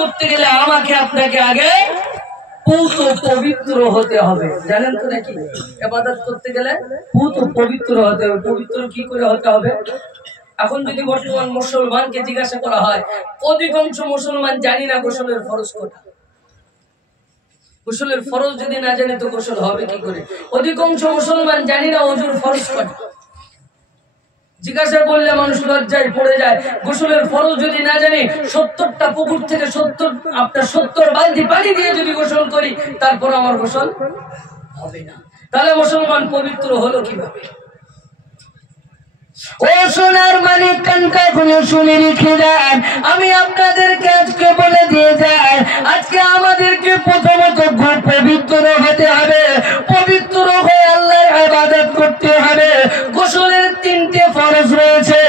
করতে গেলে আমাকে আপনাকে আগে পুত পবিত্র হতে হবে। জানেন তো নাকি? ইবাদত করতে গেলে পুত পবিত্র হতে হবে। পবিত্র কি করে হতে হবে? এখন যদি বর্তমান মুসলমানকে জিজ্ঞাসা করা হয়, অধিকাংশ মুসলমান জানি না গোসলের ফরজ কটা। গোসলের ফরজ যদি না জানি তো গোসল হবে কি করে? অধিকাংশ মুসলমান জানি না ওযুর ফরজ কটা। জিজ্ঞাসা করলে মানুষ লজ্জায় পড়ে যায়। গোসলের ফরজ যদি না জানি, 70টা পুকুর থেকে 70 বালতি পানি দিয়ে যদি গোসল করি, তারপর আমার গোসল হবে না। তাহলে মুসলমান পবিত্র হলো কিভাবে? ও সোনার মানিক কানকা খুলে শুনে রেখে দেন, আমি আপনাদেরকে আজকে বলে দিয়ে যাই, আজকে আমাদেরকে প্রথমত পবিত্র হতে হবে। পবিত্র হয়ে আল্লাহর ইবাদত করতে হবে। গোসলের 3টে ফরজ রয়েছে,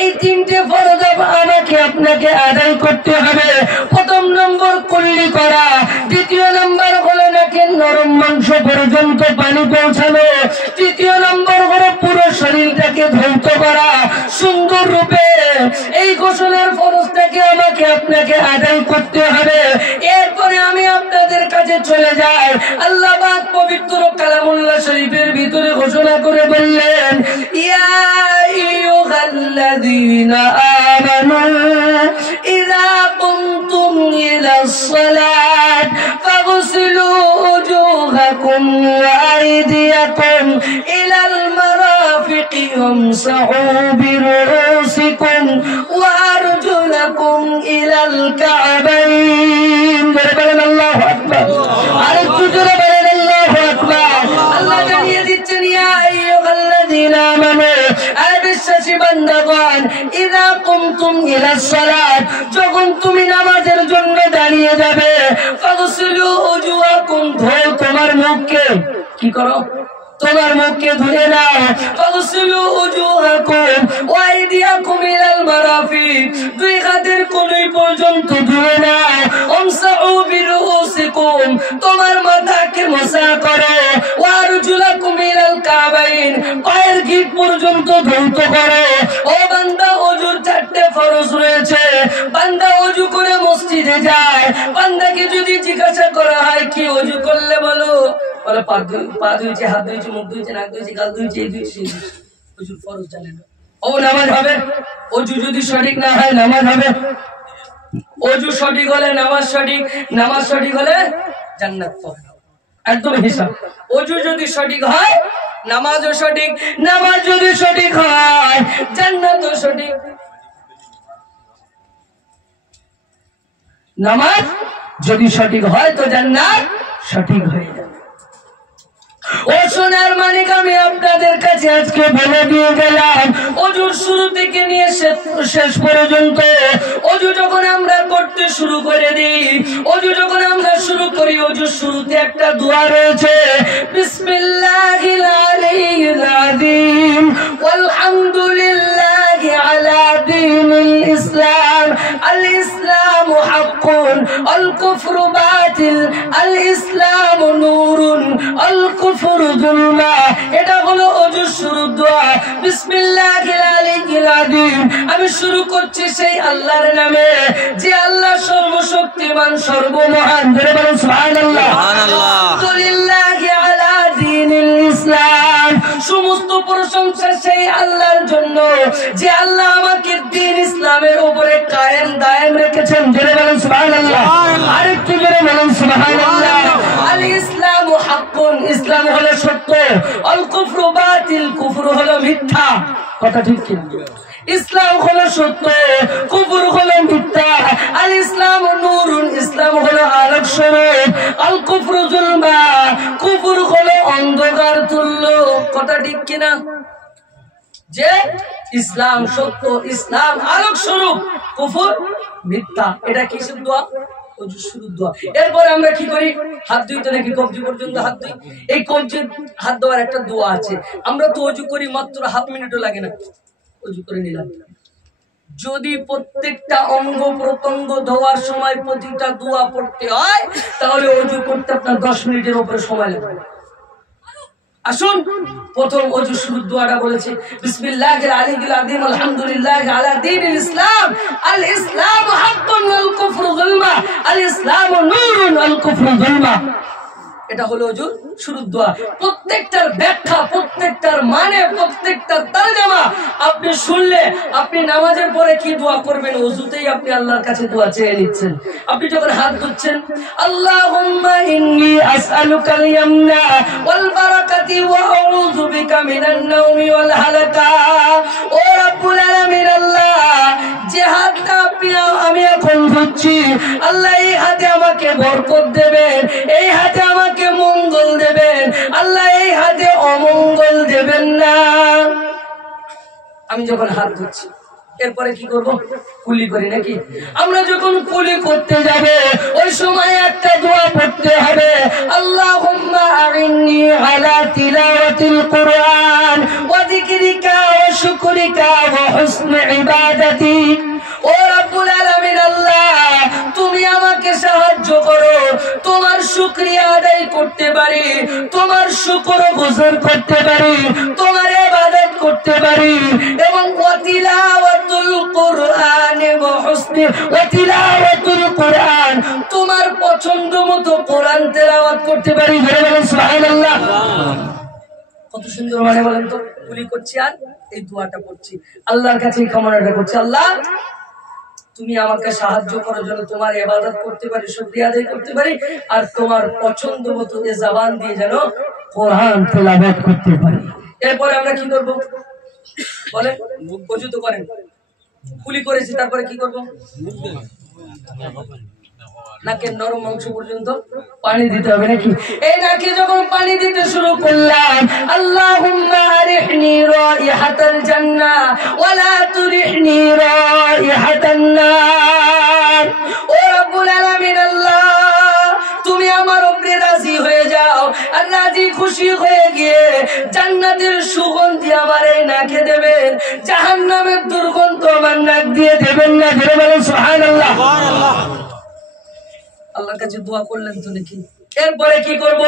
এই 3টে ফরজ আমাকে আপনাকে আদায় করতে হবে। প্রথম নম্বর কুল্লি করা, দ্বিতীয় নম্বর হলো নাকের নরম মাংস পর্যন্ত পানি পৌঁছানো, তৃতীয় নম্বর হলো পুরো শরীরটাকে ধৌত করা সুন্দর রূপে। এই গোসলের ফরজটাকে আমাকে আপনাকে আদায় করতে হবে। এরপরে আমি আপনাদের কাছে চলে যাই। আল্লাহ পাক পবিত্র কালামুল্লাহ শরীফের ভিতরে ঘোষণা করে বললেন, ইয়া আইয়ুহাল্লাযীনা আমানু ইযা কুনতুম ইলাস সালাত ফাগসিলু উজুহাকুম ওয়া আইদিয়াকুম ইলাল মারাফিকি ওয়ামসাহু বিরুসিকুম ওয়া আরজুলাকুম ইলাল কা'বাইন। বলেন আল্লাহু আকবার। আরেকটু জোরে বলেন আল্লাহু আকবার। আল্লাহ জানিয়ে দিচ্ছেন, ইয়া আইয়ুহাল্লাযীনা আমানু, আয় বিশ্বাসী বান্দাগণ, ইযা কুমতুম ইলাস সালাত, যখন তুমি নামাজের জন্য দাঁড়িয়ে যাবে, ফাগসিলু উজুহাকুম, ধোও তোমার মুখকে। কি করো? তোমার মুখকে ধুয়ে নাও। ফাগসিলু উজুহাকুম ওয়া আইদিয়াকুম ইলাল মারাফিক, দুই হাতের কনুই পর্যন্ত ধুয়ে নাও। ওয়ামসাহু বিরুসিকুম, তোমার মাথাকে মাসা করো। ওয়া আরজুলাকুম ইলাল কা'বাইন, পায়ের গিট পর্যন্ত ধৌত করো। ও বান্দা, ওযুর 4টে ফরজ রয়েছে। বান্দা ওযু করে মসজিদে যায়, বান্দাকে যদি জিজ্ঞাসা করা হয় কি ওযু করলে, বলো বলে পা ধুইছে, হাত ধুইছে, মুখ ধুইছে, নাক ধুইছে, গাল ধুইছে, এই ধুইছে। ওযুর ফরজ জানে না। ও নামাজ হবে? ওযু যদি সঠিক না হয় নামাজ হবে? ওযু সঠিক হলে নামাজ সঠিক, নামাজ সঠিক হলে জান্নাত পাবে, একদম হিসাব। ওযু যদি সঠিক হয় নামাজও সঠিক, নামাজ যদি সঠিক হয় জান্নাতও সঠিক। নামাজ যদি সঠিক হয় তো জান্নাত সঠিক হয়ে যাবে। ও সোনার মানিক, আমি আপনাদের কাছে আজকে বলে দিয়ে গেলাম, ওযুর শুরু থেকে নিয়ে শেষ পর্যন্ত ওযু যখন আমরা করতে শুরু করে দিই, ওযু যখন আমরা শুরু করি, ওযুর শুরুতে একটা দোয়া রয়েছে, বিসমিল্লাহিল আলিয়্যিল আযীম ওয়াল হামদুলিল্লাহি আলা দীনিল ইসলাম, আল ইসলামু হাক্কুন আল কুফরু বাতিল, আল ইসলামু নূরুন আল কুফরু যুলমা। এটা হলো ওযুর শুরুর দোয়া, বিসমিল্লাহিল আলিয়্যিল আযীম। আমি শুরু করছি সেই আল্লাহর নামে, যে আল্লাহ সর্বশক্তিমান সর্বমহান। ধরে বলেন সুবহানাল্লাহ। আলহামদুলিল্লাহি আলা দীনিল ইসলাম, সমস্ত প্রশংসা সেই আল্লাহর জন্য যে আল্লাহ আমাকে দ্বীন ইসলামের উপরে কায়েম দায়েম রেখেছেন। ধরে বলেন সুবহানাল্লাহ। আরেকটু জোরে বলেন সুবহানাল্লাহ। আল ইসলামু হাক্কুন, ইসলাম হলো সত্য, আল কুফরু বাতিল, কুফর হলো মিথ্যা। কথা ঠিক কি? ইসলাম হলো সত্য, কুফর হলো মিথ্যা। আল ইসলামু নূরুন, ইসলাম হলো আলোক স্বরূপ, আল কুফরু যুলমা, কুফর হলো অন্ধকার তুল্য। কথা ঠিক কিনা? যে ইসলাম সত্য, ইসলাম আলোক স্বরূপ, কুফর মিথ্যা। এটা কিসের দোয়া? ওযুর শুরুর দোয়া। এরপর আমরা কি করি? হাত ধুইতে নাকি কবজি পর্যন্ত হাত ধুই। এই কবজি হাত দেওয়ার একটা দোয়া আছে। আমরা তো ওযু করি মাত্র হাফ মিনিটও লাগে না, ওযু করে নিলাম। যদি প্রত্যেকটা অঙ্গ প্রত্যঙ্গ ধোয়ার সময় প্রতিটা দোয়া পড়তে হয়, তাহলে ওযু করতে আপনার 10 মিনিটের উপরে সময় লাগবে। আসুন, প্রথম ওযু শুরুর দোয়াটা বলেছে, বিসমিল্লাহিল আলিয়্যিল আযীম আলহামদুলিল্লাহি আলা দীনিল ইসলাম, আল ইসলামু হাক্কুন ওয়াল কুফরু যুলমা, ইসলামু নূরুন আল কুফরু যুলমা। এটা হলো হুজুর শুরুর দোয়া। প্রত্যেকটার ব্যাখ্যা, প্রত্যেকটার মানে, প্রত্যেকটার তরজমা আপনি শুনলে আপনি নামাজের পরে কি দোয়া করবেন, ওযুতেই আপনি আল্লাহর কাছে দোয়া চেয়ে নিচ্ছেন। আপনি যখন হাত ধুচ্ছেন, আল্লাহুম্মা ইন্নী আসআলুকাল ইয়ামনা ওয়াল বারাকাতি ওয়া আউযু বিকা মিনান নাওমি ওয়াল হালাকা। ও রব্বুল আলামিন, আল্লাহ যে হাতটা আমি এখন ধুচ্ছি, আল্লাহ এই হাতে আমাকে বরকত দেবেন, এই হাতে আমাকে মঙ্গল দেবেন, আল্লাহ এই হাতে অমঙ্গল দেবেন না। আমি যখন হাত ধুচ্ছি, এরপরে কি করব? কুলি করি নাকি? আমরা যখন কুলি করতে যাব ওই সময় একটা দোয়া পড়তে হবে, আল্লাহুম্মা আইন্নি আলা তিলাওয়াতিল কুরআন ওয়া যিকরিকা ওয়া শুকরিকা ওয়া হুসনি ইবাদাতি। ও রব্বুল আলামিন, আল্লাহ তুমি আমাকে সাহায্য করো, তোমার শুকরিয়া আদায় করতে পারি, তোমার শুকর গুজার করতে পারি, তোমার ইবাদত করতে পারি, এবং ওয়াতিলাওয়াতুল কুরআন ওয়া হুসনি ওয়াতিলাওয়াতুল কুরআন, তোমার পছন্দ মতো কোরআন তেলাওয়াত করতে পারি। বলেন সুবহানাল্লাহ। কত সুন্দর মানে বলেন তো। কুলি করছি আর এই দোয়াটা পড়ছি, আল্লাহর কাছে এই কামনাটা করছি, আল্লাহ তুমি আমাকে সাহায্য করার জন্য তোমার ইবাদত করতে পারি, শুকরিয়া আদায় করতে পারি, আর তোমার পছন্দ মতো এই জবান দিয়ে যেন কোরআন তেলাওয়াত করতে পারি। এরপরে আমরা কি করব বলেন? ওযু তো করেন, কুলি করেছি, তারপরে কি করব? নাকের নরম অংশ পর্যন্ত পানি দিতে হবে নাকি? এই নাকে যখন পানি দিতে শুরু করলাম, আল্লাহুম্মা আরিহনি রাইহাতাল জান্নাহ ওয়া লা তুরিহনি রাইহাতান নার। ও রব্বুল আলামিন, আল্লাহ তুমি আমার উপরে রাজি হয়ে যাও, আর রাজি খুশি হয়ে গিয়ে জান্নাতের সুগন্ধি আমার এই নাকে দেবেন, জাহান্নামের দুর্গন্ধ আমার নাক দিয়ে দেবেন না। বলেন সুবহানাল্লাহ। আল্লাহর কাছে দোয়া করলেন তো নাকি? এরপরে কি করব?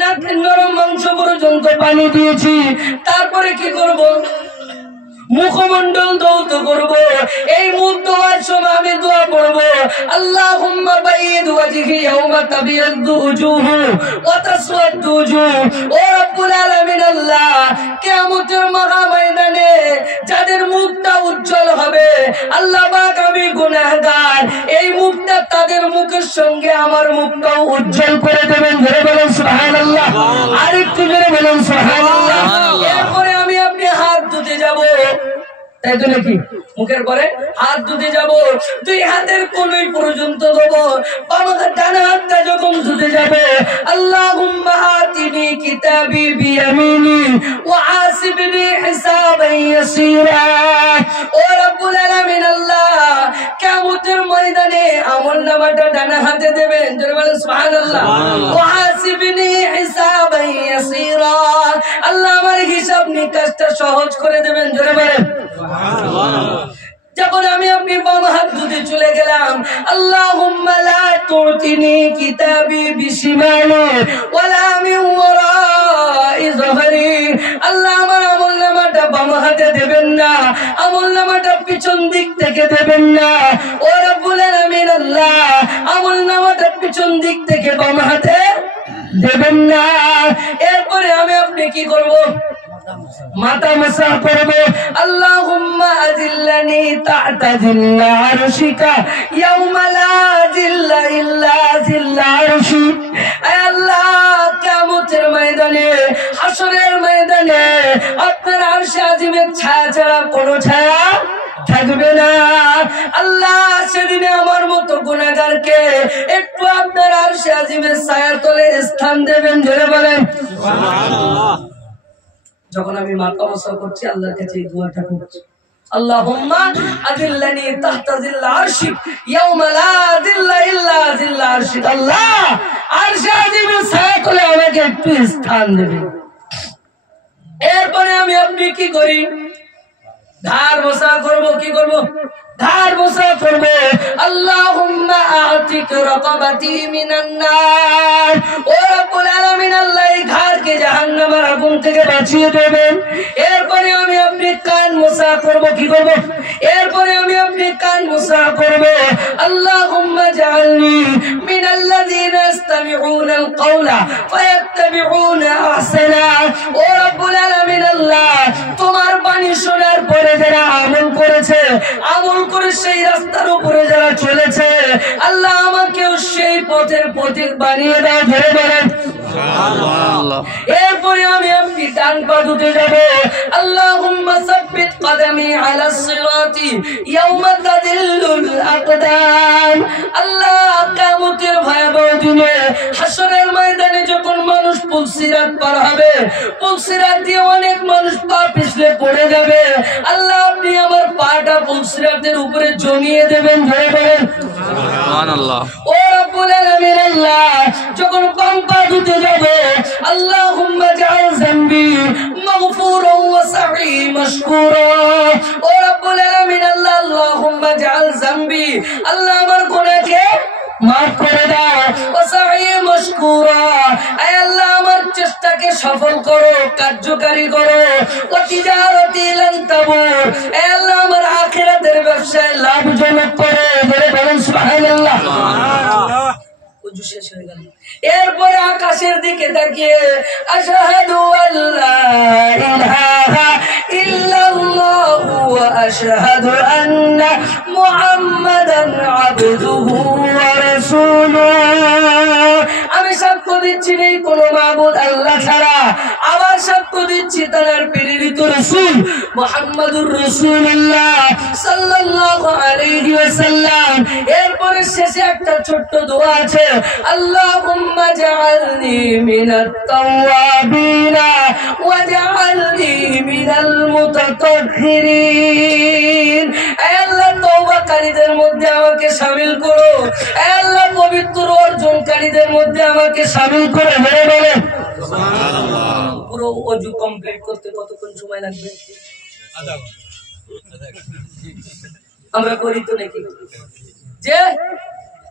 নাকের নরম অংশ পর্যন্ত পানি দিয়েছি, তারপরে কি করব? মুখমণ্ডল ধৌত করব। এই মুখ ধোয়ার সময় আমি দোয়া পড়ব, আল্লাহুম্মা বাইদ ওয়াজহি ইয়াওমা তাবিয়াদ্দু উজুহু ওয়া তাসওয়াদ্দু উজুহ। ও রব্বুল আলামিন, আল্লাহ কিয়ামতের মহা ময়দানে যাদের মুখটা উজ্জ্বল হবে, আল্লাহ পাক আমি গুনাহগার, এই মুখটা তাদের মুখের সঙ্গে আমার মুখটাও উজ্জ্বল করে দেবেন। ধরে বলেন সুবহানাল্লাহ। আরেকটু জোরে বলেন সুবহানাল্লাহ। এরপরে আমি আপনি হাত ধুতে যাব, তাই তো নাকি? মুখের পরে হাত ধুতে যাব, দুই হাতের কোনই পর্যন্ত দেব। বাম হাত ডান হাতটা যখন ধুতে যাবে, আল্লাহুম্মা আতিনি কিতাবি বিয়ামিনি ওয়া আসিবনি হিসাবান ইয়াসীরা। ও রব্বুল আলামিন, আল্লাহ কিয়ামতের ময়দানে আমলনামাটা ডান হাতে দেবেন। জোরে বলেন সুবহানাল্লাহ। ওয়া আসিবনি হিসাবান ইয়াসীরা, আল্লাহ আমার হিসাব নিকাশটা সহজ করে দেবেন। জোরে বলেন। যখন আমি আপনি বাম হাত ধুতে চলে গেলাম, আল্লাহুম্মা লা তুতিনি কিতাবি বিশিমালি ওয়ালা মিন ওয়ারাই যহরি। আল্লাহ আমার আমলনামাটা বাম হাতে দেবেন না, আমলনামাটা পিছন দিক থেকে দেবেন না। ও রব্বুল আলামিন, আল্লাহ আমলনামাটা পিছন দিক থেকে বাম হাতে দেবেন না। এরপরে আমি আপনি কি করব? মাথা মাসাহ করব, আল্লাহুম্মা আযিল্লানি তা'তা যিল্লা আরশিকা ইয়াওমা লা যিল্লা ইল্লা যিল্লা আরশি। আয় আল্লাহ কিয়ামতের ময়দানে, হাসরের ময়দানে আপনার আরশে আজিমের ছায়া ছাড়া কোনো ছায়া থাকবে না। আল্লাহ সেদিনে আমার মতো গুনাহগারকে একটু আপনার আরশে আজিমের ছায়ার তলে স্থান দেবেন। জোরে বলেন সুবহানাল্লাহ। যখন আমি মাথা মাসাহ করছি, আল্লাহর কাছে এই দোয়াটা করছি, আল্লাহুম্মা আযিল্লানি তাহতা যিল্লা আরশিক ইয়াওমা লা যিল্লা ইল্লা যিল্লা আরশিক। আল্লাহ আরশে আজিমের ছায়া তলে আমাকে একটু স্থান দেবেন। এরপরে আমি আপনি কি করি? ধার বসা করব। কি করব? ধার বসা করব, আল্লাহুম্মা আতিক রাকাবাতি মিনান নার। ও রব্বুল আলামিন, আল্লাহ এই ঘাড়কে জাহান্নামের আগুন থেকে বাঁচিয়ে দেবেন। এরপরে আমি আপনি কান মোসা করব। কি করব? এরপরে আমি আপনি কান মোসা করব, আল্লাহুম্মা জাআলনি القول فيتبعون أحسنه ও রব্বুল আলামিন আল্লাহ তোমার বাণী শোনার পরে যারা আমল করেছে আমল করে সেই রাস্তার উপরে যারা চলেছে আল্লাহ আমাকেও সেই পথের পথিক বানিয়ে দাও ধরে বলেন সুবহানাল্লাহ এরপরে আমি আপনি ডান পা দুতে যাব আল্লাহুম্মা সাব্বিত কদমি আলা সিরাতি ইয়াওমা তাদিল্লুল আকদাম আল্লাহ কিয়ামতের ভয়াবহ দিনে হাশরের ময়দানে যখন মানুষ পুলসিরাত পার হবে পুলসিরাত দিয়ে অনেক মানুষ পা পিছলে পড়ে যাবে আল্লাহ আপনি আমার পাটা পুলসিরাতের উপরে জমিয়ে দেবেন ধরে বলেন সুবহানাল্লাহ ও রব্বুল আলামিন আল্লাহ যখন বাম পা দুতে যাব আল্লাহুম্মা জাআল যামবি মাগফুরান ওয়া সাঈ মাশকুরা ও রব্বুল আলামিন আল্লাহ আল্লাহুম্মা জাআল যামবি আল্লাহ আমার গুনাহকে মাফ করে দাও ওয়া সাঈ মাশকুরা আয় আল্লাহ আমার চেষ্টাকে সফল করো কার্যকারী করো ওয়া তিজারাতি লান তাবুর আয় আল্লাহ আমার আখিরাতের ব্যবসায় লাভজনক করো বলে বলেন সুবহানাল্লাহ সুবহানাল্লাহ ওযু শেষ হয়ে গেল এরপর আকাশের দিকে তাকিয়ে আশহাদু আল্লা ইলাহা ইল্লাল্লাহ ওয়া আশহাদু আন্না মুহাম্মাদান আবদুহু ওয়া রাসূলুহু আমি সাক্ষ্য দিচ্ছি নেই কোনো মাবুদ আল্লাহ ছাড়া আবার সাক্ষ্য দিচ্ছি তার প্রেরিত রাসূল মুহাম্মাদুর রাসূলুল্লাহ সাল্লাল্লাহু আলাইহি ওয়াসাল্লাম এরপর শেষে একটা ছোট্ট দোয়া আছে আল্লাহুম্মা জাআলনি মিনাত তাওয়াবিনা ওয়া জাআলনি মিনাল মুতাতাহহিরিন হে আল্লাহ তওবাকারীদের মধ্যে আমাকে শামিল করো হে আল্লাহ পবিত্র অর্জনকারীদের মধ্যে আমাকে শামিল করে বলে বলেন সুবহানাল্লাহ পুরো ওযু কমপ্লিট করতে কতক্ষণ সময় লাগবে আধা ঘন্টা আমরা করি তো নাকি যে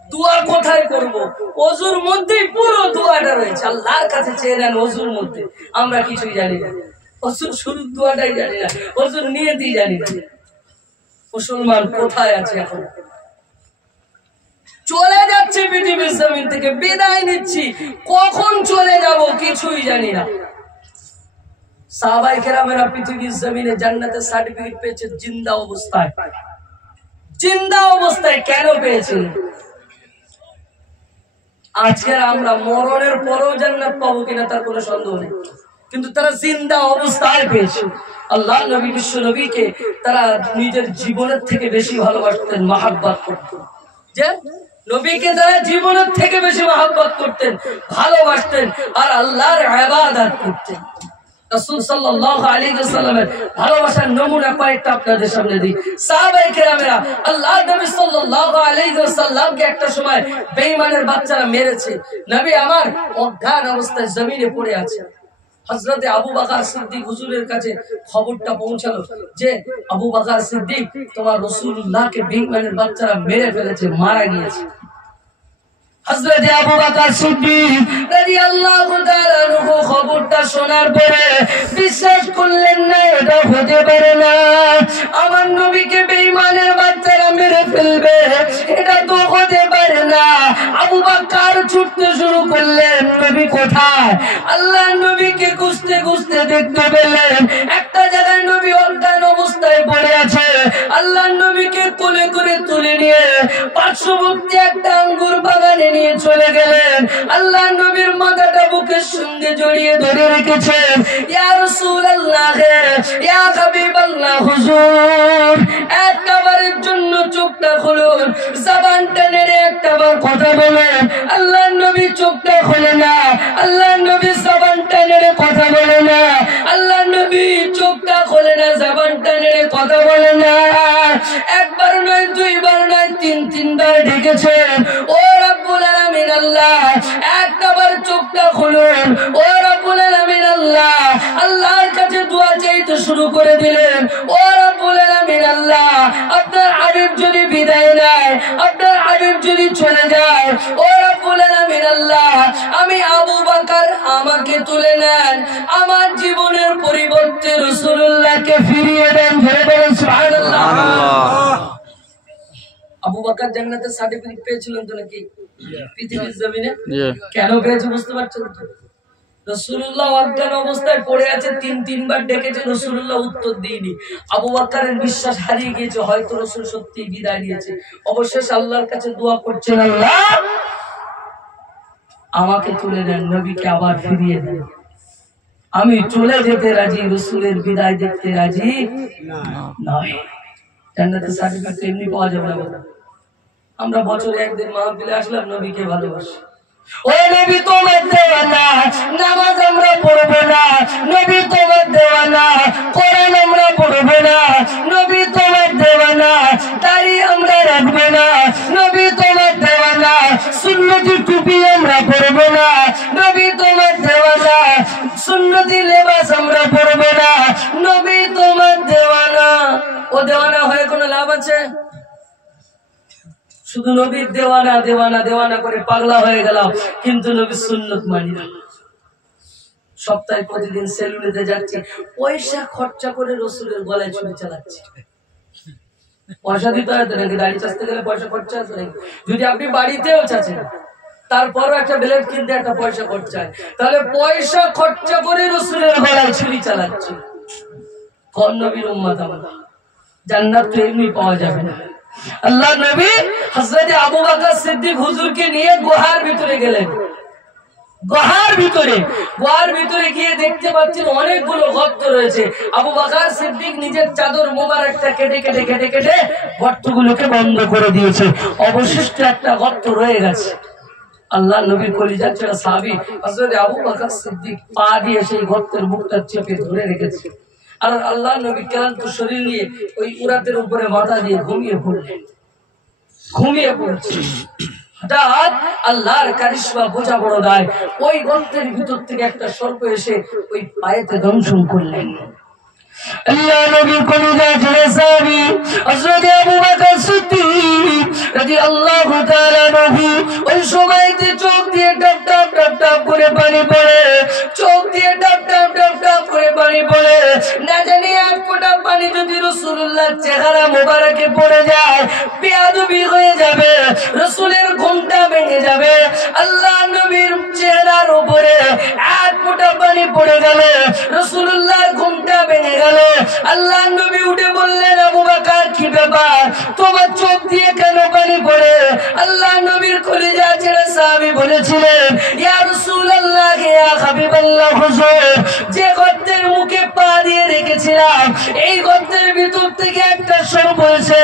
দোয়া কোথায় করব ওযুর মধ্যেই পুরো দোয়াটা রয়েছে আল্লাহর কাছে চেয়ে নেন ওযুর মধ্যে আমরা কিছুই জানি না ওযুর শুরুর দোয়াটাই জানি না ওযুর নিয়তই জানি না মুসলমান কোথায় আছে এখন চলে যাচ্ছে পৃথিবীর জমিন থেকে বিদায় নিচ্ছি কখন চলে যাব কিছুই জানি না সাহাবায়ে কেরামেরা পৃথিবীর জমিনে জান্নাতের সার্টিফিকেট পেয়েছে জিন্দা অবস্থায় কেন পেয়েছেন আজকে আমরা মরণের পরেও জান্নাত পাবো কিনা তার কোনো সন্দেহ নেই কিন্তু তারা জিন্দা অবস্থায় পেয়েছে আল্লাহ নবী বিশ্ব নবীকে তারা নিজের জীবনের থেকে বেশি ভালোবাসতেন মহব্বত করতেন যে নবীকে তারা জীবনের থেকে বেশি মহব্বত করতেন ভালোবাসতেন আর আল্লাহর ইবাদত করতেন রাসূল সাল্লাল্লাহু আলাইহি ওয়াসাল্লামের ভালোবাসার নমুনা কয়েকটা আপনাদের সামনে দিই সাহাবায়ে কেরামেরা আল্লাহ নবী সাল্লাল্লাহু আলাইহি ওয়াসাল্লামকে একটা সময় বেঈমানের বাচ্চারা মেরেছে নবী আমার অজ্ঞান অবস্থায় জমিনে পড়ে আছে হযরতে আবু বকর সিদ্দিক হুজুরের কাছে খবরটা পৌঁছালো যে আবু বকর সিদ্দিক তোমার রাসূলুল্লাহকে বেঈমানের বাচ্চারা মেরে ফেলেছে মারা গিয়েছে হযরত আবু বকর সিদ্দিক রাদিয়াল্লাহু তাআলা আনহু খবরটা শোনার পরে বিশ্বাস করলেন না এটা হতে পারে না আমার নবীকে বেঈমানের বাচ্চারা মেরে ফেলবে এটা তো হতে পারে না আবু বকর ছুটতে শুরু করলেন নবী কোথায় আল্লাহর নবীকে খুঁজতে খুঁজতে দেখতে পেলেন একটা জায়গায় নবী অজ্ঞান অবস্থায় পড়ে আছে আল্লাহর নবীকে কোলে করে তুলে নিয়ে পার্শ্ববর্তী একটা আঙ্গুর বাগানে নিয়ে চলে গেলেন আল্লাহ নবীর মাথাটা বুকের সঙ্গে জড়িয়ে ধরে রেখেছেন ইয়া রাসূলুল্লাহ ইয়া হাবিবাল্লাহ হুজুর একবারের জন্য চোখটা খুলুন জবানটা নেড়ে একবার কথা বলেন আল্লাহ নবী চোখটা খোলে না আল্লাহ নবী জবানটা নেড়ে কথা বলে না আল্লাহ নবী চোখটা খোলে না জবানটা নেড়ে কথা বলে না একবার নয় দুইবার নয় তিনবার ডেকেছেন ও রব্বুল আলামিন আল্লাহ একবার চোখটা খুলুন ও রব্বুল আলামিন আল্লাহ আল্লাহর কাছে দোয়া চাইতে শুরু করে দিলেন ও রব্বুল আলামিন আল্লাহ আপনার হাবিব যদি বিদায় নেয় আপনার হাবিব যদি চলে যায় ও রব্বুল আলামিন আল্লাহ আমি আবু বকর আমাকে তুলে নেন আমার জীবনের পরিবর্তে রাসূলুল্লাহকে ফিরিয়ে দেন ধরে বলেন সুবহানাল্লাহ আবু বকর জান্নাতের সার্টিফিকেট পেয়েছিলেন তো নাকি পৃথিবীর জমিনে কেন পেয়েছে বুঝতে পারছেন তো? রাসূলুল্লাহ অজ্ঞান অবস্থায় পড়ে আছে, তিনবার ডেকেছে, রাসূলুল্লাহ উত্তর দিইনি। আবু বকরের বিশ্বাস হারিয়ে গিয়েছে, হয়তো রাসূল সত্যি বিদায় নিয়েছে। অবশেষে আল্লাহর কাছে দোয়া করছেন, আল্লাহ আমাকে তুলে দেন, নবীকে আবার ফিরিয়ে দেন। আমি চলে যেতে রাজি, রাসূলের বিদায় দেখতে রাজি নয়। জান্নাতের সার্টিফিকেট এমনি পাওয়া যাবে না। আমরা বছরে একদিন মাহফিলে আসলাম, নবীকে ভালোবাসি। ও নবী তোমার দেওয়ানা, নামাজ আমরা পড়বো না। নবী তোমার দেওয়ানা, কোরআন আমরা পড়বো না। নবী তোমার দেওয়ানা, দাড়ি আমরা রাখবো না। নবী তোমার দেওয়ানা, সুন্নতি টুপি আমরা পড়বো না। নবী তোমার দেওয়ানা, সুন্নতি লেবাস আমরা পড়বো না। নবী তোমার দেওয়ানা। ও দেওয়ানা হয়ে কোনো লাভ আছে? শুধু নবীর দেওয়ানা দেওয়ানা দেওয়ানা করে পাগলা হয়ে গেলাম, কিন্তু নবীর সুন্নত মানি না। সপ্তাহে প্রতিদিন সেলুনেতে যাচ্ছি, পয়সা খরচা করে রাসূলের গলায় ছুরি চালাচ্ছি। পয়সা দিতে হয় তো নাকি? দাড়ি চাচতে গেলে পয়সা খরচা আছে নাকি? যদি আপনি বাড়িতেও চাচেন, তারপরও একটা ব্লেড কিনতে একটা পয়সা খরচা হয়, তাহলে পয়সা খরচা করে রাসূলের গলায় ছুরি চালাচ্ছি। কোন নবীর উম্মত আমরা? জান্নাত তো এমনি পাওয়া যাবে না। আল্লাহ নবী হযরত আবু বকর সিদ্দিক হুজুরকে নিয়ে গুহার ভিতরে গেলেন। গুহার ভিতরে গিয়ে দেখতে পাচ্ছেন অনেকগুলো গর্ত রয়েছে। আবু বকর সিদ্দিক নিজের চাদর মোবারকটা কেটে গর্তগুলোকে বন্ধ করে দিয়েছে। অবশিষ্ট একটা গর্ত রয়ে গেছে। আল্লাহ নবী কলিজার ছেলে সাহাবী হযরত আবু বকর সিদ্দিক পা দিয়ে সেই গর্তের মুখটা চেপে ধরে রেখেছে। আর আল্লাহ নবী ক্লান্ত শরীর নিয়ে ওই উরাতের উপরে মাথা দিয়ে ঘুমিয়ে পড়ছে। হঠাৎ আল্লাহর কারিশমা বোঝা বড় দায়, ওই গর্তের ভিতর থেকে একটা সর্প এসে ওই পায়েতে দংশন করলেন। আল্লাহ নবী কলিজার ছেলে সাহাবী হযরত আবু বকর সিদ্দিক রাদিয়াল্লাহু তাআলা নবী ওই সময়তে চোখ দিয়ে টপ টপ করে পানি পড়ে, চোখ দিয়ে টপ টপ করে পানি পড়ে। না জানি এক ফোঁটা পানি যদি রাসূলুল্লাহর চেহারা মোবারকে পড়ে যায়, বেয়াদবি হয়ে যাবে, রাসূলের ঘুমটা ভেঙে যাবে। আল্লাহ নবীর চেহারার উপরে এক ফোঁটা পানি পড়ে গেল, রাসূলুল্লাহর ঘুমটা ভেঙে গেল। আল্লাহ নবী উঠে বললেন, আবু বকর কি ব্যাপার, তোমার চোখ দিয়ে কেন পানি পড়ে? আল্লাহ নবীর কলিজা ছেড়ে সাহাবী বলেছিলেন, ইয়া রাসূলুল্লাহ, ইয়া হাবিবাল্লাহ, হুজুর যে গর্তের মুখে পা দিয়ে রেখেছিলাম, এই গর্তের ভিতর থেকে একটা সর্প এসে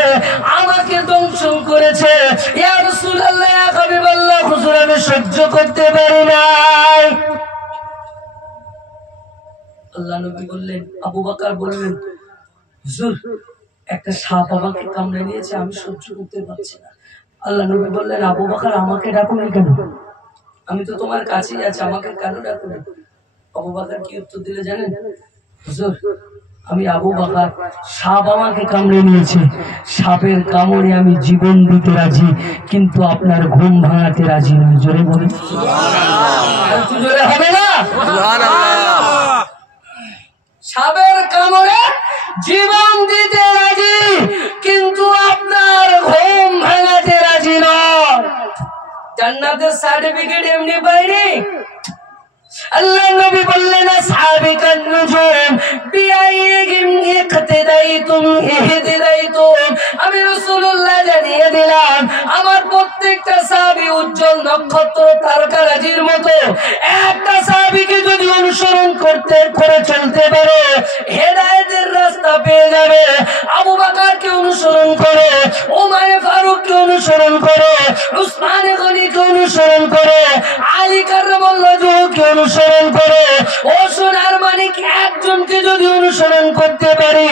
আমাকে দংশন করেছে। ইয়া রাসূলুল্লাহ, ইয়া হাবিবাল্লাহ, হুজুর আমি সহ্য করতে পারি নাই। আল্লাহ নবী বললেন, আবু বকর বললেন, হুজুর একটা সাপ আমাকে কামড়ে নিয়েছে, আমি সহ্য করতে পারছি না। আল্লাহ নবী বললেন, আবু বকর আমাকে ডাকুনি কেন? আমি তো তোমার কাছেই আছি, আমাকে কেন ডাকুনি? আবু বকর কি উত্তর দিলে জানেন? হুজুর আমি আবু বকর, সাপ আমাকে কামড়ে নিয়েছে, সাপের কামড়ে আমি জীবন দিতে রাজি, কিন্তু আপনার ঘুম ভাঙাতে রাজি নই। জোরে বলুন সুবহানাল্লাহ। জোরে হবে না? সুবহানাল্লাহ। সাপের কামড়ে জীবন দিতে রাজি, কিন্তু আপনার ঘুম ভাঙাতে রাজি নয়। জান্নাতের সার্টিফিকেট এমনি পাইনি। আল্লাহ নবী বললেন, আসহাবিকান নুজুম বিআইহিম ইকতিদাইতুম ইহতিদাইতুম। আমি রাসূলুল্লাহ জানিয়ে দিলাম, আমার প্রত্যেকটা সাহাবী উজ্জ্বল নক্ষত্র তারকারাজির মতো। একটা সাহাবীকে যদি অনুসরণ করে চলতে পারে, হেদায়েতের রাস্তা পেয়ে যাবে। আবু বকরকে অনুসরণ করো, ওমর ফারুককে অনুসরণ করো, উসমান গনিকে অনুসরণ করো, আলী কাররামাল্লাহু অনুসরণ করো। ও সোনার মানিক, একজনকে যদি অনুসরণ করতে পারি,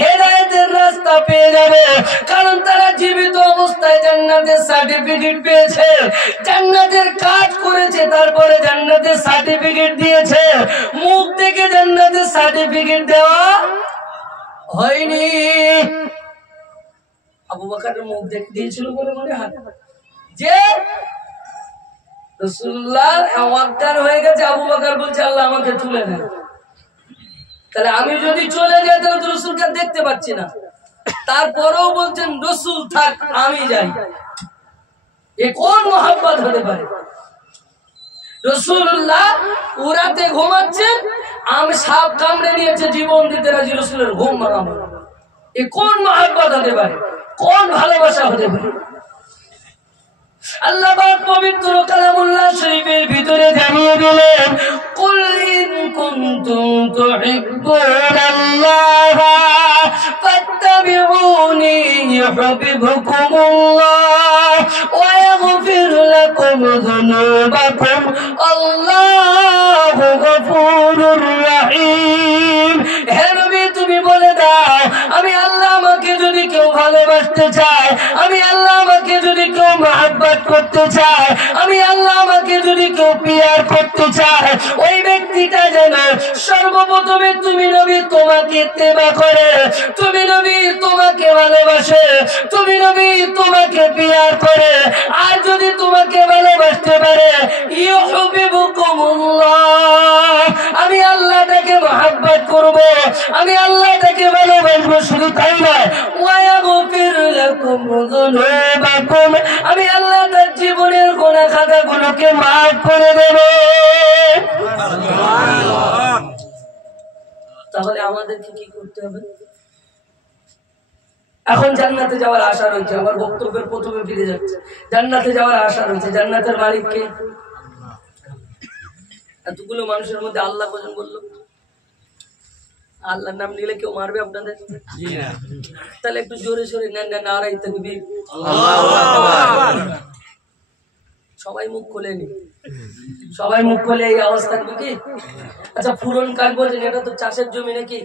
হেদায়েতের রাস্তা পেয়ে যাবে। কারণ তারা জীবিত অবস্থায় জান্নাতের সার্টিফিকেট পেয়েছে, জান্নাতের কাজ করেছে, তারপরে জান্নাতের সার্টিফিকেট দিয়েছে। মুখ থেকে জান্নাতের সার্টিফিকেট দেওয়া হয়নি। আবু বকরের মুখ দেখে দিয়েছিল বলে মনে হয় যে রাসূলুল্লাহ ওয়াক্কার হয়ে গেছে। আবু বকর বলছে, আল্লাহ আমাকে তুলে দেন। তাহলে আমি যদি চলে যাই, তাহলে তো রাসূলকে দেখতে পাচ্ছি না। তারপরেও বলছেন, রাসূল থাক, আমি যাই। এ কোন মোহাব্বত হতে পারে? রাসূলুল্লাহ উরাতে ঘুমাচ্ছেন, আম সাপ কামড়ে নিয়েছে, জীবন দিতে রাজি, রাসূলের ঘুম ভাঙানো। এ কোন মোহাব্বত হতে পারে? কোন ভালোবাসা হতে পারে? আল্লাহ পাক পবিত্র কালামুল্লাহ শরীফের ভিতরে জানিয়ে দিলেন, কুল ইন কুনতুম তুহিব্বুনাল্লাহ ফাত্তাবিউনি ইউহিব্বুকুমুল্লাহ ওয়া ইয়াগফির লাকুম যুনুবাকুম আল্লাহু গফুরুর রহিম। হে নবী, তুমি বলে দাও, আমি আল্লাহ আমাকে যদি কেউ ভালোবাসতে চায়, আমি আল্লাহ আমাকে যদি কেউ মহব্বত করতে চায়, আমি আল্লাহ আমাকে যদি কেউ পিয়ার করতে চায়, ওই ব্যক্তিটা যেন সর্বপ্রথমে তুমি নবী তোমাকে ইত্তেবা করে, তুমি নবী তোমাকে ভালোবাসে, তুমি নবী তোমাকে পিয়ার করে। আর যদি তোমাকে ভালোবাসতে পারে, ইউহিব্বুকুমুল্লাহ, আমি আল্লাহ তাকে মহব্বত করব, আমি আল্লাহ তাকে ভালোবাসবো। শুধু তাই নয়, ওয়া ইয়াগফির লাকুম যুনুবাকুম, আমি আল্লাহ তার জীবনের গুনাহ খাতাগুলোকে মাফ করে দেব। তাহলে আমাদেরকে কি করতে হবে? এখন জান্নাতে যাওয়ার আশা রয়েছে। আমার বক্তব্যের প্রথমে ফিরে যাচ্ছে, জান্নাতে যাওয়ার আশা রয়েছে। জান্নাতের মালিক কে? এতগুলো মানুষের মধ্যে আল্লাহ কজন বললো? আল্লাহর নাম নিলে কেউ মারবে আপনাদের? তাহলে একটু জোরে সোরে নেন, নারায়ে তাকবীর, আল্লাহু আকবার। সবাই মুখ খোলেনি, সবাই মুখ খোলে এই অবস্থা কি? আচ্ছা, ফুরন কাজ বলছেন, এটা তো চাষের জমি নাকি?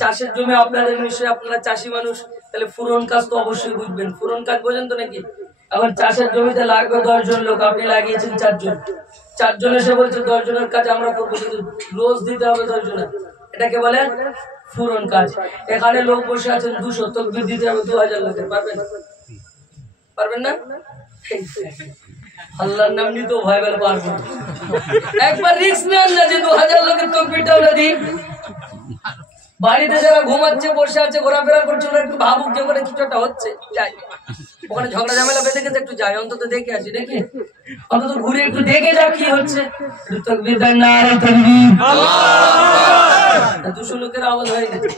চাষের জমি আপনাদের, নিশ্চয়ই আপনারা চাষি মানুষ, তাহলে ফুরন কাজ তো অবশ্যই বুঝবেন। ফুরন কাজ বোঝেন তো নাকি? এখন চাষের জমিতে লাগবে 10 জন লোক, আপনি লাগিয়েছেন 4 জন, 4 জন এসে বলছে 10 জনের কাজ আমরা করবো, কিন্তু রোজ দিতে হবে 10 জনের, এটাকে বলে ফুরন কাজ। এখানে লোক বসে আছেন 200, তাকবীর দিতে হবে 2000 লোকের, পারবেন? পারবেন না? আল্লাহর নাম নিতে ভয় পেলে পারবেন? একবার রিস্ক নেন না যে 2000 লোকের তাকবীরটা আমরা দিই। বাড়িতে যারা ঘুমাচ্ছে, বসে আছে, ঘোরাফেরা করছে, ওরা একটু ভাবুক যে ওখানে কিছু একটা হচ্ছে, যাই ওখানে ঝগড়া ঝামেলা বেঁধে গেছে, একটু যাই, অন্তত দেখে আসি, দেখি অন্তত ঘুরে একটু দেখে যা কি হচ্ছে। তাকবীর দেন, নারে তাকবীর, আল্লাহু 200 লোকের আওয়াজ হয়ে গেছে,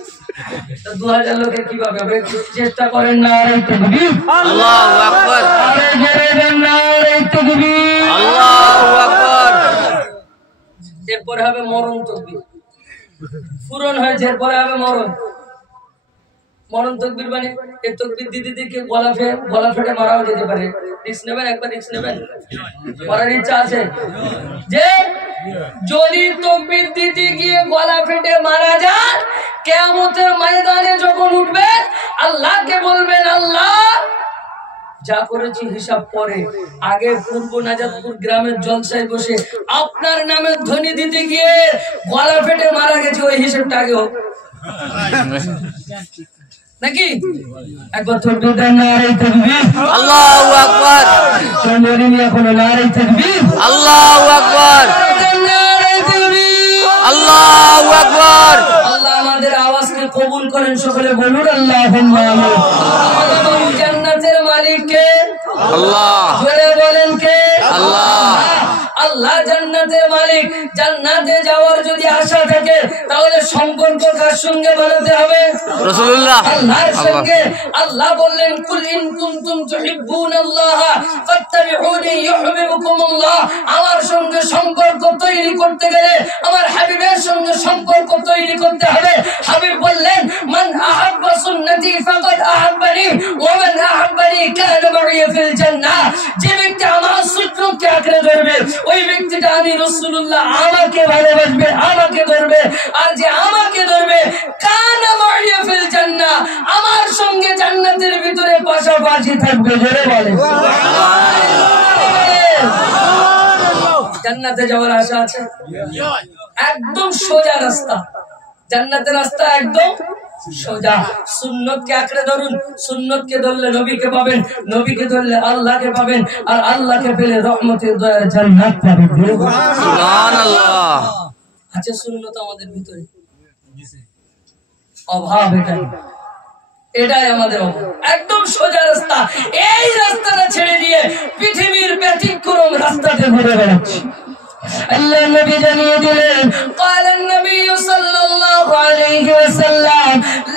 2000 লোকের কিভাবে হবে? চেষ্টা করেন, নারে তাকবীর, আল্লাহু আকবার, আরে জোরে দেন, নারে তাকবীর, আল্লাহু আকবার। এরপরে হবে মরণ তাকবীর। ফুরন হয়েছে, এরপরে হবে মরণ। মরণ তাকবীর মানে এই তাকবীর দিতে দিতে গলা ফেটে মারাও যেতে পারে। রিস্ক নেবেন? একবার রিস্ক নেবেন? করার ইচ্ছা আছে? যে যদি তাকবীর দিতে গিয়ে গলা ফেটে মারা যান, কিয়ামতের ময়দানে যখন উঠবেন, আল্লাহকে বলবেন, আল্লাহ যা করেছি হিসাব পরে। আগে পূর্ব নাজাতপুর গ্রামের জলসায় বসে আপনার নামে ধ্বনি দিতে গিয়ে গলা ফেটে মারা গেছে, ওই হিসাবটা আগে হোক নাকি? একবার তাকবীর দেন, নারে তাকবীর, আল্লাহু আকবার। চন্দ্রিনী এখন নারে তাকবীর, আল্লাহু আকবার, নারে তাকবীর, আল্লাহু আকবার। আল্লাহ আমাদের আওয়াজকে কবুল করেন, সকলে বলুন আল্লাহুম্মা আমিন। জান্নাতের মালিক কে? আল্লাহ। জোরে বলেন কে? আল্লাহ। আল্লাহ জান্নাতের মালিক। জান্নাতে যাওয়ার যদি আশা থাকে, তাহলে সম্পর্ক কার সঙ্গে বানাতে হবে? রাসূলুল্লাহ, আল্লাহর সঙ্গে। আল্লাহ বললেন, কুল ইন কুনতুম তুহিব্বুনাল্লাহ ফাত্তাবিউনি ইউহিব্বুকুমুল্লাহ। আমার সঙ্গে সম্পর্ক তৈরি করতে গেলে আমার হাবিবের সঙ্গে সম্পর্ক তৈরি করতে হবে। হাবিব বললেন, মান আহাব্বা সুন্নতি ফাকাদ আহাব্বানি ওয়া মান আহাব্বানি কানা মা'i ফিল জান্নাহ। যে ব্যক্তি আমার সুন্নতকে আঁকড়ে ধরবে, ওই ব্যক্তিটা আমি রাসূলুল্লাহ, আমাকে ভালোবাসবে, আমাকে ধরবে। আর যে আমাকে ধরবে, কানা মা'i ফিল জান্নাহ, আমার সঙ্গে জান্নাতের ভিতরে পাশাপাশি থাকবে। জোরে বলেন সুবহানাল্লাহ। জান্নাতে যাওয়ার আশা আছে? একদম সোজা রাস্তা, জান্নাতের রাস্তা একদম সোজা। সুন্নতকে আঁকড়ে ধরুন, সুন্নতকে ধরলে নবীকে পাবেন, নবীকে ধরলে আল্লাহকে পাবেন, আর আল্লাহকে পেলে রহমতের দয়ার জান্নাত পাবেন। সুবহানাল্লাহ। আছে সুন্নত আমাদের ভিতরে, অভাব এটাই। এটাই আমাদের একদম সোজা রাস্তা। এই রাস্তাটা ছেড়ে দিয়ে পৃথিবীর ব্যতিক্রম রাস্তাতে ঘুরে বেড়াচ্ছি। আল্লাহ নবী জানিয়ে দিলেন, قال النبي صلى الله عليه وسلم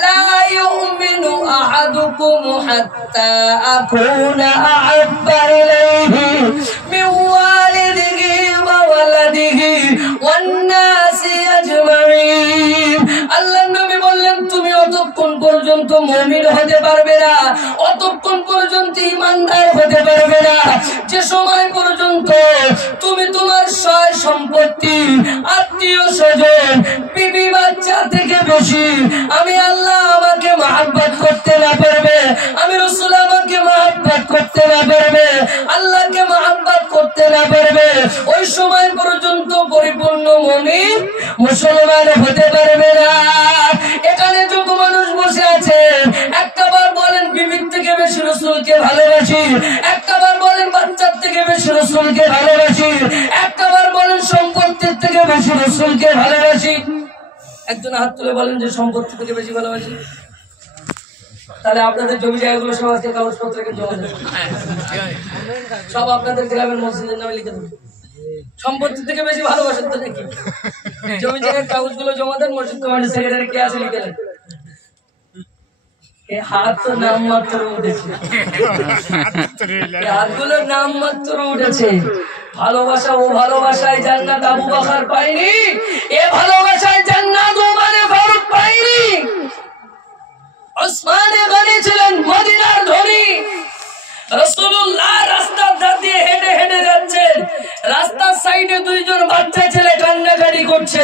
لا يؤمن احدكم حتى اكون احب اليه من والده وولده والناس اجمعين। আল্লাহ নবী বললেন, তুমি অতক্ষণ পর্যন্ত মুমিন হতে পারবে না, অতক্ষণ পর্যন্ত ঈমানদার হতে পারবে না, যে সময় পর্যন্ত তুমি তোমার সয় সম্পত্তি, আত্মীয় স্বজন, বিবি বাচ্চা থেকে বেশি আমি আল্লাহ আমাকে মহব্বত করতে না পারবে, আমি রাসূল আমাকে মহব্বত করতে না পারবে, আল্লাহকে মহব্বত করতে না পারবে, ওই সময় পর্যন্ত পরিপূর্ণ মুমিন মুসলমান হতে পারবে না। এখানে যত মানুষ বসে আছেন, একটাবার বলেন বিবির থেকে বেশি রাসূলকে ভালোবাসি, একটাবার বলেন বাচ্চার থেকে বেশি রাসূলকে ভালোবাসি, একটাবার বলেন সম্পত্তির থেকে বেশি রাসূলকে ভালোবাসি। একজন হাত তুলে বলেন যে সম্পত্তি থেকে বেশি ভালোবাসি। তাহলে আপনাদের জমি জায়গাগুলো সব আজকে কাগজপত্রকে জমা দেবেন, সব আপনাদের গ্রামের মসজিদের নামে লিখে দেবেন। সম্পত্তি থেকে বেশি ভালোবাসেন তো নাকি? জমি জায়গার কাগজগুলো জমা দেন, মসজিদ কমিটির সেক্রেটারি কে আছে লিখে দেন। এই হাত তো নাম মাত্র উঠেছে, হাতগুলোর নাম মাত্র উঠেছে। ভালোবাসা, ও ভালোবাসায় জান্নাত আবু বকর পায়নি, এ ভালোবাসায় জান্নাত ওমর ফারুক পায়নি। ওসমান গনি ছিলেন মদিনার ধনী। রাসূলুল্লাহ রাস্তার ধার দিয়ে হেঁটে হেঁটে যাচ্ছেন, রাস্তার সাইডে দুইজন বাচ্চা ছেলে কান্নাকাটি করছে।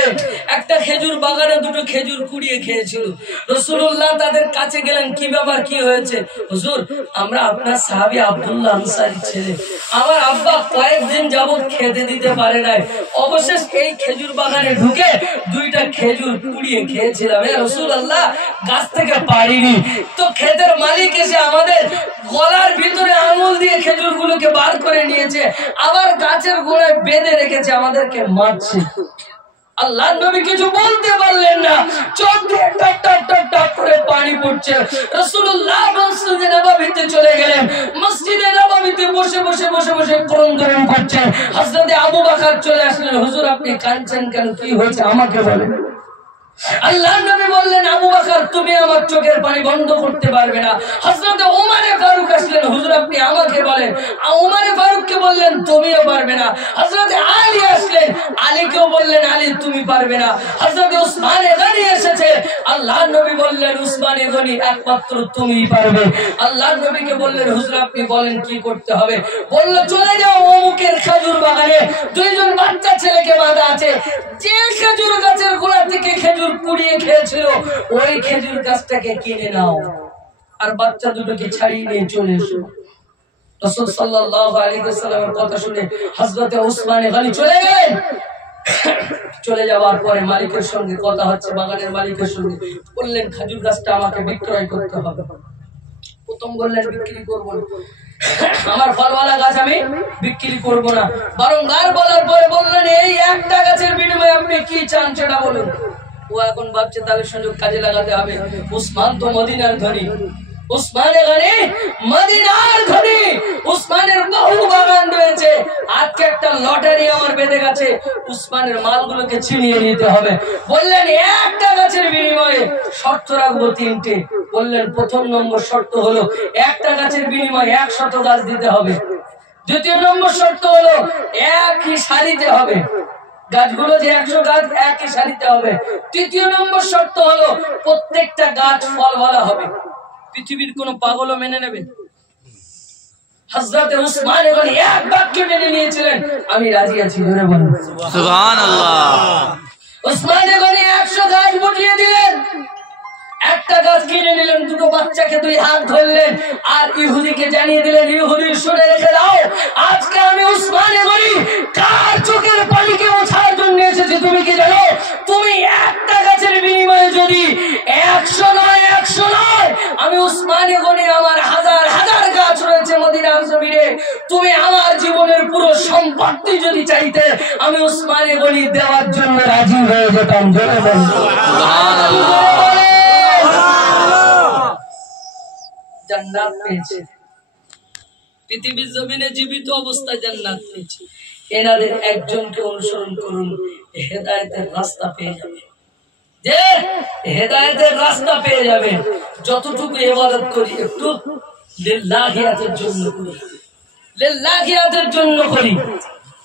একটা খেজুর বাগানে দুটো খেজুর কুড়িয়ে খেয়েছিল। রাসূলুল্লাহ তাদের কাছে গেলেন, কি ব্যাপার, কি হয়েছে? হুজুর, আমরা আপনার সাহাবী আব্দুল্লাহ আনসারী ছেলে, আমার আব্বা কয়েকদিন যাবত খেতে দিতে পারে নাই, অবশেষ এই খেজুর বাগানে ঢুকে দুইটা খেজুর কুড়িয়ে খেয়েছিলাম। এ রাসূলুল্লাহ, গাছ থেকে পারিনি তো ক্ষেতের মালিক এসে আমাদের গলার ভিতরে আঙুল দিয়ে খেজুর গুলোকে বার করে নিয়েছে, আবার গাছের গোড়ায় বেঁধে রেখেছে, আমাদেরকে মারছে। আল্লাহ নবী কিছু বলতে পারলেন না, চোখ দিয়ে টপ টপ টপ টপ করে পানি পড়ছে। রাসূলুল্লাহ মসজিদে নববীতে চলে গেলেন, মসজিদে নববীতে বসে বসে বসে বসে কোরআন তেলাওয়াত করছেন। হযরত আবু বকর চলে আসলেন, হুজুর আপনি কাঁদছেন কেন, কি হয়েছে আমাকে বলেন। আল্লাহ নবী বললেন, আবু বকর তুমি আমার চোখের পানি বন্ধ করতে পারবে না। হযরত ওমর ফারুক আসলেন, হুজুর আপনি আমাকে বলেন। ওমর ফারুককে বললেন, তুমিও পারবে না। হযরত আলী আসলেন, আলীকেও বললেন, আলী তুমি পারবে না। হযরত উসমান গনি এসেছে, আল্লাহ নবী বললেন, উসমান গনি একমাত্র তুমিই পারবে। আল্লাহ নবীকে বললেন, হুজুর আপনি বলেন কি করতে হবে। বলল, চলে যাও অমুকের খেজুর বাগানে, দুইজন বাচ্চা ছেলেকে বাঁধা আছে, যে খেজুর গাছের গোড়া থেকে খেজুর কুড়িয়ে খেয়েছিল ওই খেজুর গাছটাকে কিনে নাও, আর বাচ্চা দুটোকে ছাড়িয়ে নিয়ে চলে এসো। রাসূল সাল্লাল্লাহু আলাইহি ওয়াসাল্লামের কথা শুনে হযরত উসমান গনি চলে গেলেন। চলে যাওয়ার পরে মালিকের সঙ্গে কথা হচ্ছে, বাগানের মালিকের সঙ্গে। বললেন, খেজুর গাছটা আমাকে বিক্রয় করতে হবে। প্রথম বললেন, বিক্রি করব না, আমার ফলওয়ালা গাছ আমি বিক্রি করব না। বারংবার বলার পরে বললেন, এই একটা গাছের বিনিময়ে আপনি কি চান সেটা বলুন। ও এখন ভাবছে তাহলে সুযোগ কাজে লাগাতে হবে। উসমান তো মদিনার ধনী, উসমান গনি মদিনার ধনী, উসমানের বহু বাগান রয়েছে, আজকে একটা লটারি আমার বেঁধে গেছে, উসমানের মালগুলোকে ছিনিয়ে নিতে হবে। বললেন, একটা গাছের বিনিময়ে শর্ত রাখবো তিনটে। বললেন, প্রথম নম্বর শর্ত হলো একটা গাছের বিনিময়ে 100 গাছ দিতে হবে। দ্বিতীয় নম্বর শর্ত হলো একই সারিতে হবে, গাছগুলো যে 100 গাছ একই সারিতে হবে। তৃতীয় নম্বর শর্ত হলো প্রত্যেকটা গাছ ফলওয়ালা হবে। পৃথিবীর কোন পাগলও মেনে নেবে? হযরত উসমান গনি এক বাক্যে মেনে নিয়েছিলেন, আমি রাজি আছি, জোরে বলুন সুবহানাল্লাহ। উসমান গনি 100 গাছ বুঝিয়ে দিলেন, একটা গাছ কিনে নিলেন, দুটো বাচ্চাকে দুই হাত ধরলেন, আর ইহুদিকে জানিয়ে দিলেন, ইহুদি শুনে রেখে দাও, আজকে আমি উসমান গনি কার চোখের পানিকে মোছার জন্য এসেছি তুমি কি জানো? তুমি একটা গাছের বিনিময়ে যদি 100 নয়, আমি উসমান গনি আমার হাজার হাজার গাছ রয়েছে মদিনার জমিনে, তুমি আমার জীবনের পুরো সম্পত্তি যদি চাইতে, আমি উসমান গনি দেওয়ার জন্য রাজি হয়ে যেতাম। জোরে বলুন সুবহানাল্লাহ। জান্নাত পেয়েছে, পৃথিবীর জমিনে জীবিত অবস্থায় জান্নাত পেয়েছে। এনাদের একজনকে অনুসরণ করুন, হেদায়েতের রাস্তা পেয়ে যাবে। যে হেদায়েতের রাস্তা পেয়ে যাবে। যতটুকু ইবাদত করি একটু লিল্লাহিয়াতের জন্য করি, লিল্লাহিয়াতের জন্য করি।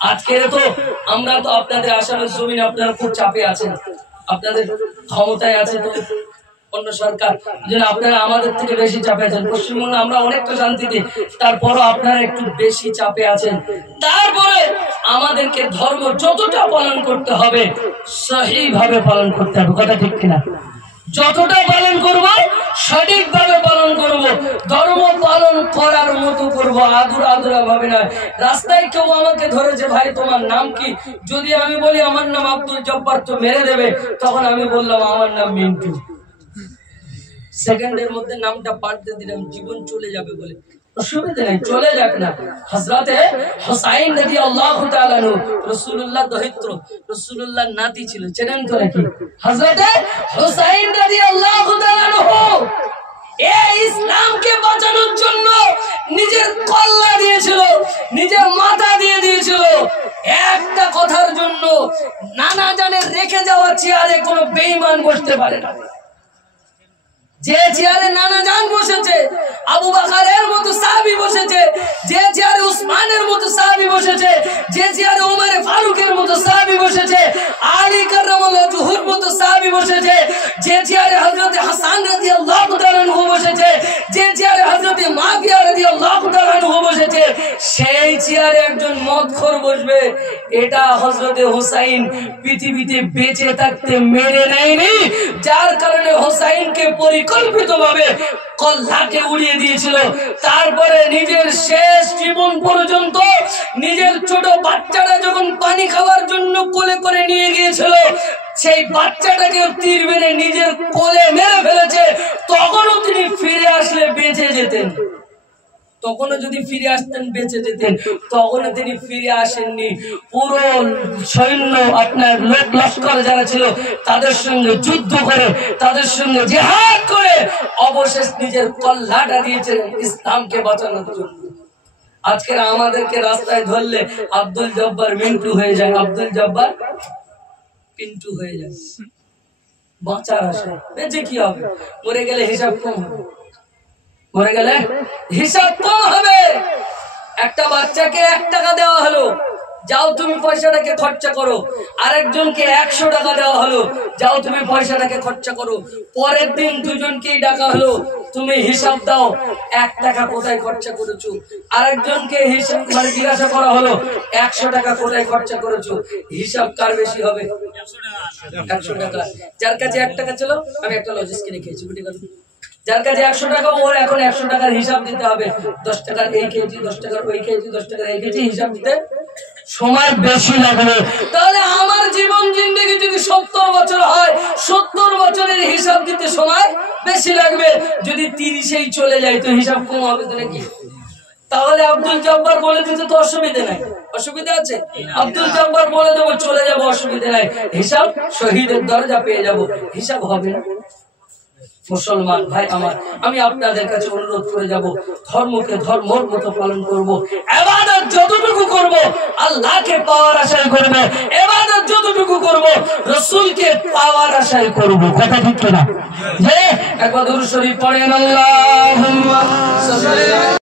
আজকে তো আমরা তো আপনাদের আসামের জমিনে আপনারা খুব চাপে আছেন, আপনাদের ক্ষমতায় আছে তো অন্য সরকার, যেন আপনারা আমাদের থেকে বেশি চাপে আছেন। পশ্চিমবঙ্গে আমরা অনেকটা শান্তিতে, তারপরও আপনারা একটু বেশি চাপে আছেন। তারপরে আমাদেরকে ধর্ম যতটা পালন করতে হবে সঠিকভাবে পালন করতে হবে, কথা ঠিক কিনা? যতটা পালন করব সঠিকভাবে পালন করব, ধর্ম পালন করার মতো করব, আদুরা আদুরা ভাবে না। রাস্তায় কেউ আমাকে ধরেছে, ভাই তোমার নাম কি? যদি আমি বলি আমার নাম আব্দুল জব্বার, তো মেরে দেবে। তখন আমি বললাম আমার নাম মিন্টু। সেকেন্ডের মধ্যে নামটা পাল্টে দিলাম, জীবন চলে যাবে বলে। অসুবিধা নেই, চলে যাক না। হযরতে হুসাইন রাদিয়াল্লাহু তাআলা আনহু রাসূলুল্লাহ দহিত্র, রাসূলুল্লাহর নাতি ছিল, চেনেন তো নাকি? হযরতে হুসাইন রাদিয়াল্লাহু তাআলা আনহু এই ইসলামকে বাঁচানোর জন্য নিজের কল্লা দিয়েছিল, নিজের মাথা দিয়ে দিয়েছিল। একটা কথার জন্য নানা জানের রেখে যাওয়া চেয়ারে কোনো বেঈমান বসতে পারে না। যে চেয়ারে নানা জান বসেছে, আবু বকরের মতো সাহাবী বসেছে, যে চেয়ারে উসমানের মতো সাহাবী বসেছে, যে চেয়ারে ওমর ফারুকের মতো সাহাবী বসেছে, আলী কাররামাল্লাহু ওয়াজহুর মতো সাহাবী বসেছে, যে চেয়ারে হযরত হাসান রাদিয়াল্লাহু তাআলা আনহু বসেছে, যে চেয়ারে হযরত মুআবিয়া রাদিয়াল্লাহু তাআলা আনহু বসেছে, সেই চেয়ারে একজন মদখোর বসবে। এটা হযরত হুসাইন পৃথিবীতে বেঁচে থাকতে মেনে নেয়নি, যার কারণে হুসাইনকে পরিকল্পিতভাবে কল্লাকে উড়িয়ে দিয়েছিল। তারপরে নিজের শেষ জীবন পর্যন্ত নিজের ছোট বাচ্চারা যখন পানি খাওয়ার জন্য কোলে করে নিয়ে গিয়েছিল, সেই বাচ্চাটাকে তীর মেরে নিজের কোলে মেরে ফেলেছে। তখনও তিনি ফিরে আসলে বেঁচে যেতেন, তখনও যদি ফিরে আসতেন বেঁচে যেতেন। তখনও তিনি ফিরে আসেননি। পুরো সৈন্য আপনার লোক লস্কর যারা ছিল তাদের সঙ্গে যুদ্ধ করে, তাদের সঙ্গে জিহাদ করে অবশেষ নিজের কল্লাটা দিয়েছেন ইসলামকে বাঁচানোর জন্য। আজকে আমাদেরকে রাস্তায় ধরলে আব্দুল জব্বার মিন্টু হয়ে যায়, আব্দুল জব্বার পিন্টু হয়ে যায়। বাঁচার আশা, বেঁচে কি হবে? মরে গেলে হিসাব কম হবে, মরে গেলে হিসাব কম হবে। একটা বাচ্চাকে 1 টাকা দেওয়া হলো, যাও তুমি পয়সাটাকে খরচা করো। আরেকজনকে 100 টাকা দেওয়া হলো, যাও তুমি পয়সাটাকে খরচা করো। পরের দিন দুজনকেই ডাকা হলো, তুমি হিসাব দাও 1 টাকা কোথায় খরচা করেছো। আরেকজনকে হিসাব জিজ্ঞাসা করা হলো 100 টাকা কোথায় খরচা করেছো। হিসাব কার বেশি হবে? 100 টাকা। যার কাছে 1 টাকা ছিল, আমি একটা লজিস কিনে খেয়েছি, বুঝে গেল। যার কাছে 100 টাকা, ওর এখন 100 টাকার হিসাব দিতে হবে। 10 টাকার এই কেজি, 10 টাকার ওই কেজি, 10 টাকার এই কেজি হিসাব দিতে সময় বেশি লাগবে। তাহলে আমার জীবন জিন্দেগি যদি 70 বছর হয়, 70 বছরের হিসাব দিতে সময় বেশি লাগবে। যদি 30-এই চলে যায় তো হিসাব কম হবে তো নাকি? তাহলে আব্দুল জব্বার বলে দিতে তো অসুবিধা নাই, অসুবিধা আছে? আব্দুল জব্বার বলে দেবো, চলে যাবো, অসুবিধা নাই। হিসাব শহীদের দরজা পেয়ে যাব, হিসাব হবে না। মুসলমান ভাই আমার, আমি আপনাদের কাছে অনুরোধ করে যাব, ধর্মকে ধর্মের মতো পালন করব। ইবাদত যতটুকু করব আল্লাহকে পাওয়ার আশায় করব, ইবাদত যতটুকু করব রাসূলকে পাওয়ার আশায় করব, কথা ঠিক না? যে একবার দুরূদ শরীফ পড়েন, আল্লাহুম্মা সাল্লি